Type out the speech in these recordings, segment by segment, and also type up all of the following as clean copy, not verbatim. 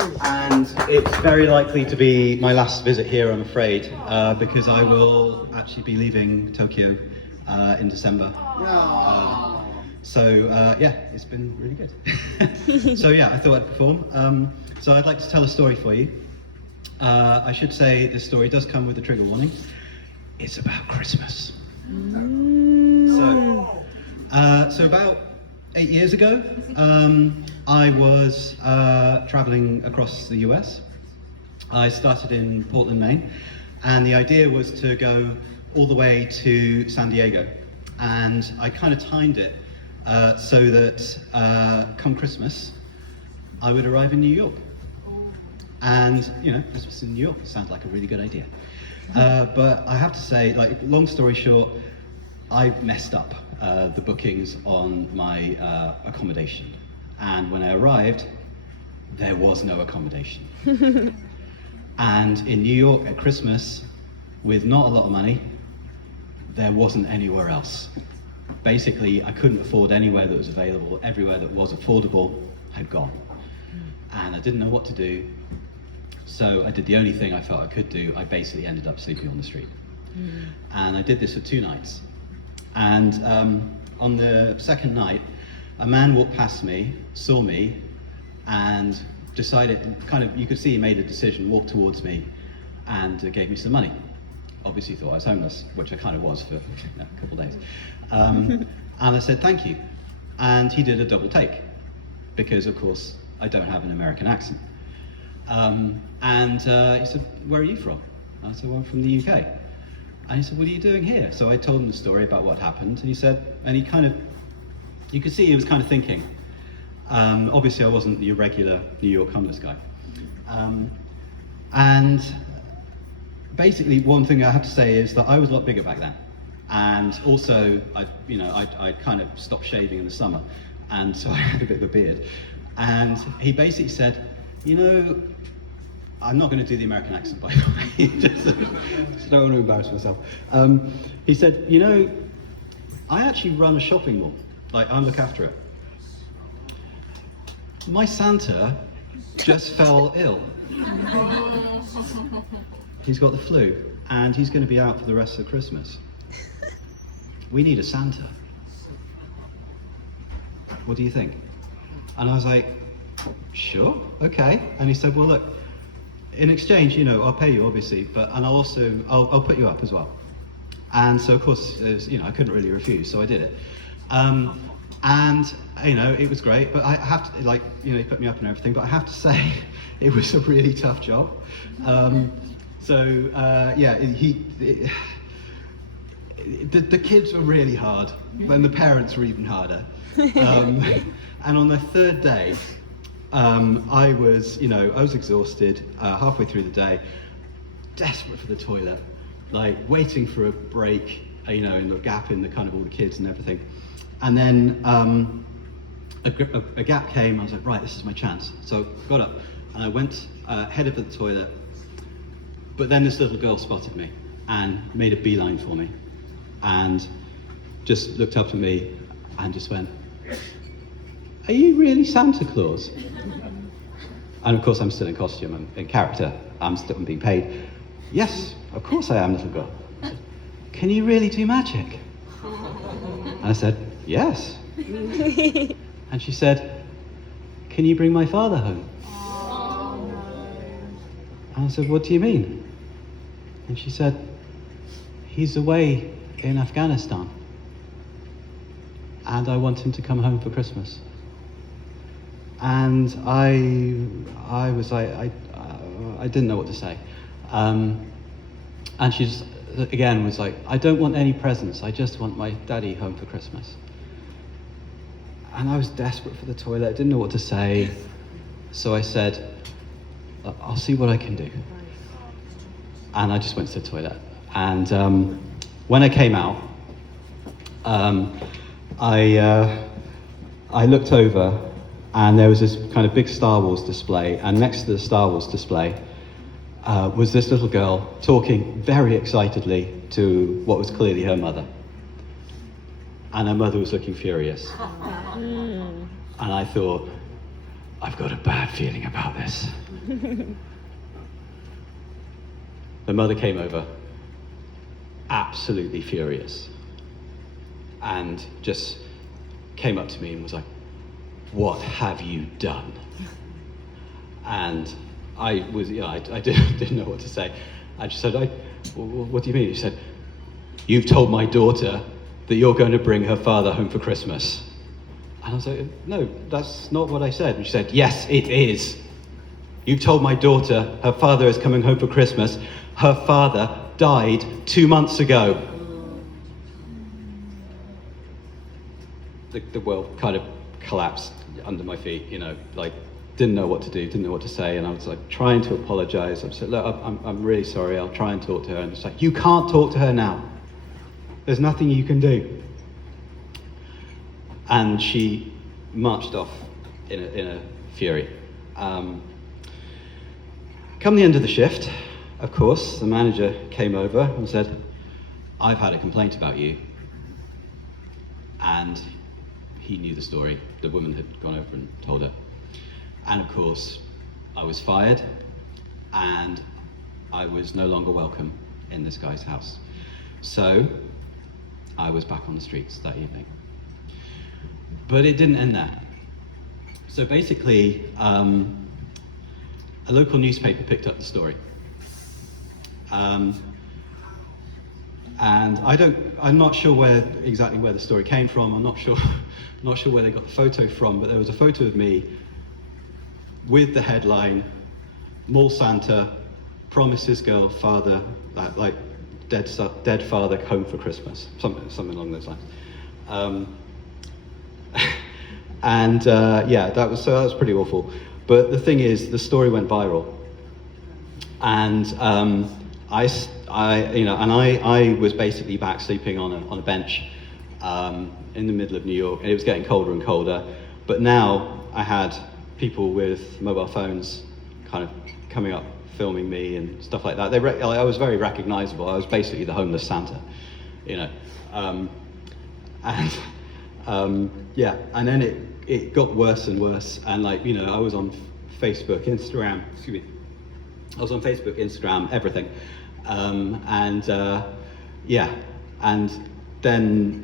And it's very likely to be my last visit here, I'm afraid, because I will actually be leaving Tokyo in December. Yeah, it's been really good. So yeah, I thought I'd perform. So I'd like to tell a story for you. I should say this story does come with a trigger warning. It's about Christmas. So about 8 years ago, I was traveling across the US. I started in Portland, Maine, and the idea was to go all the way to San Diego. And I kind of timed it so that come Christmas, I would arrive in New York. And, you know, Christmas in New York sounds like a really good idea. But I have to say, like, long story short, I messed up the bookings on my accommodation. And when I arrived, there was no accommodation. And in New York at Christmas, with not a lot of money, there wasn't anywhere else. Basically, I couldn't afford anywhere that was available. Everywhere that was affordable had gone. And I didn't know what to do. So I did the only thing I felt I could do. I basically ended up sleeping on the street. And I did this for 2 nights. And on the second night, a man walked past me, saw me, and decided, you could see he made a decision, walked towards me, and gave me some money. Obviously thought I was homeless, which I kind of was for a couple of days. And I said, thank you. And he did a double take, because of course, I don't have an American accent. He said, where are you from? And I said, well, I'm from the UK. And he said, what are you doing here? So I told him the story about what happened, and he said, and you could see he was kind of thinking. Obviously I wasn't your regular New York homeless guy. And basically one thing I have to say is that I was a lot bigger back then. And also, I kind of stopped shaving in the summer, and so I had a bit of a beard. And he basically said, you know, I'm not going to do the American accent, by the way, just don't want to embarrass myself. He said, you know, I actually run a shopping mall, like I look after it. My Santa just fell ill. He's got the flu, and he's going to be out for the rest of Christmas. We need a Santa. What do you think? And I was like, sure, okay. And he said, well, look, in exchange, you know, I'll pay you, obviously, and I'll put you up as well. And so, of course, I couldn't really refuse, so I did it. And, you know, it was great, but I have to, he put me up and everything, but I have to say, it was a really tough job. The kids were really hard, and the parents were even harder. And on the third day, I was exhausted halfway through the day, desperate for the toilet, like waiting for a break, in the gap in the kind of all the kids and everything. And then a gap came. I was like, right, this is my chance. So I got up and I went headed for the toilet. But then this little girl spotted me and made a beeline for me, and just looked up at me and just went, "Are you really Santa Claus?" And of course, I'm still in costume, I'm in character, I'm still being paid. "Yes, of course I am, little girl." "Can you really do magic?" And I said, "Yes." And she said, "Can you bring my father home?" And I said, "What do you mean?" And she said, "He's away in Afghanistan, and I want him to come home for Christmas." And I was like, I didn't know what to say. And she just, again, was like, "I don't want any presents, I just want my daddy home for Christmas." And I was desperate for the toilet, I didn't know what to say. So I said, "I'll see what I can do." And I just went to the toilet. And when I came out, I looked over, and there was this kind of big Star Wars display, and next to the Star Wars display was this little girl talking very excitedly to what was clearly her mother. And her mother was looking furious. And I thought, I've got a bad feeling about this. The mother came over, absolutely furious, and just came up to me and was like, "What have you done?" And I was, I didn't know what to say. I just said, "What do you mean?" She said, "You've told my daughter that you're going to bring her father home for Christmas." And I was like, "No, that's not what I said." And she said, "Yes, it is. You've told my daughter her father is coming home for Christmas. Her father died 2 months ago." The world kind of collapsed under my feet, like didn't know what to do, didn't know what to say, and I was like trying to apologize. I said, "Look, I'm really sorry, I'll try and talk to her." And it's like, "You can't talk to her now. There's nothing you can do." And she marched off in a fury. Come the end of the shift, of course, the manager came over and said, "I've had a complaint about you." And he knew the story. The woman had gone over and told her. And of course, I was fired, and I was no longer welcome in this guy's house. So I was back on the streets that evening. But it didn't end there. So basically, a local newspaper picked up the story. And I'm not sure exactly where the story came from. I'm not sure where they got the photo from, but there was a photo of me with the headline, "Mall Santa promises girl father, like dead father home for Christmas," something along those lines. That was pretty awful. But the thing is, the story went viral, and I was basically back sleeping on a bench in the middle of New York, and it was getting colder and colder. But now I had people with mobile phones kind of coming up, filming me and stuff like that. I was very recognizable. I was basically the homeless Santa, And then it got worse and worse, and I was on Facebook, Instagram, everything, and then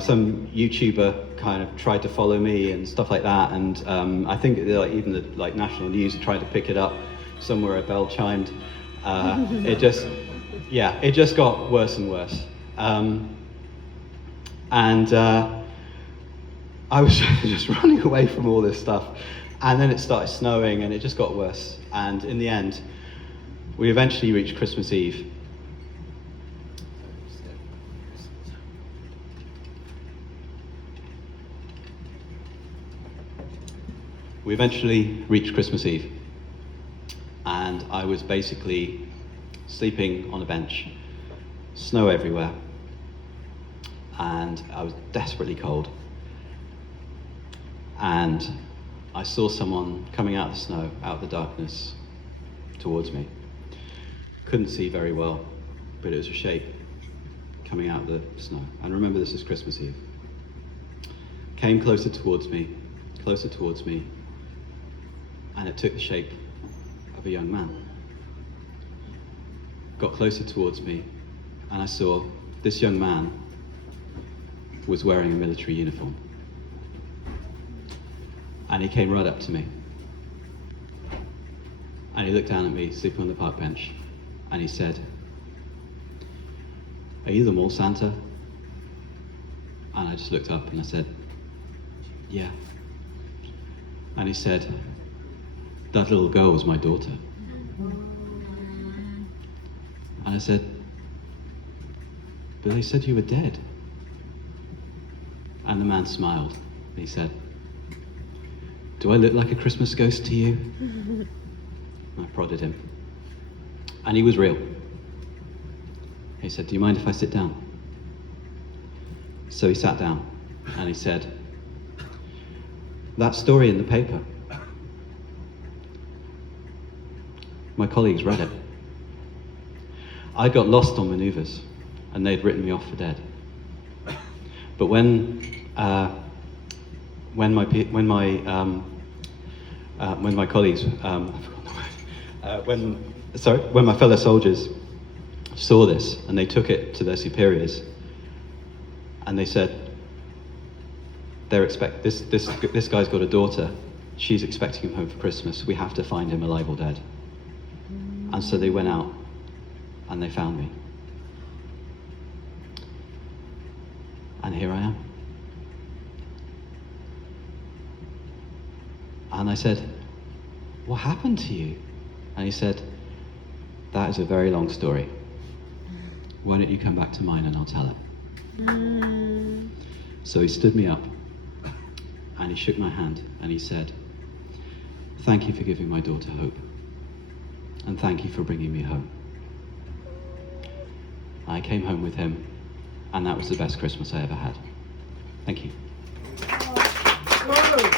some YouTuber kind of tried to follow me and stuff like that, and I think even the national news tried to pick it up. Somewhere a bell chimed. It just got worse and worse, I was just running away from all this stuff, and then it started snowing, and it just got worse. And in the end, we eventually reached Christmas Eve. And I was basically sleeping on a bench, snow everywhere, and I was desperately cold. And I saw someone coming out of the snow, out of the darkness, towards me. Couldn't see very well, but it was a shape coming out of the snow. And remember, this is Christmas Eve. Came closer towards me, and it took the shape of a young man. Got closer towards me, and I saw this young man was wearing a military uniform. And he came right up to me. And he looked down at me, sleeping on the park bench, and he said, "Are you the mall Santa?" And I just looked up and I said, "Yeah." And he said, "That little girl was my daughter." And I said, "But they said you were dead." And the man smiled, and he said, "Do I look like a Christmas ghost to you?" I prodded him. And he was real. He said, "Do you mind if I sit down?" So he sat down, and he said, "That story in the paper, my colleagues read it. I got lost on maneuvers, and they'd written me off for dead. But when my colleagues, when my fellow soldiers saw this and they took it to their superiors, and they said, this guy's got a daughter. She's expecting him home for Christmas. We have to find him alive or dead. And so they went out and they found me. And here I am. And I said, what happened to you? And he said, that is a very long story. Why don't you come back to mine and I'll tell it? So he stood me up and he shook my hand and he said, thank you for giving my daughter hope. And thank you for bringing me home. I came home with him, and that was the best Christmas I ever had. Thank you. Whoa.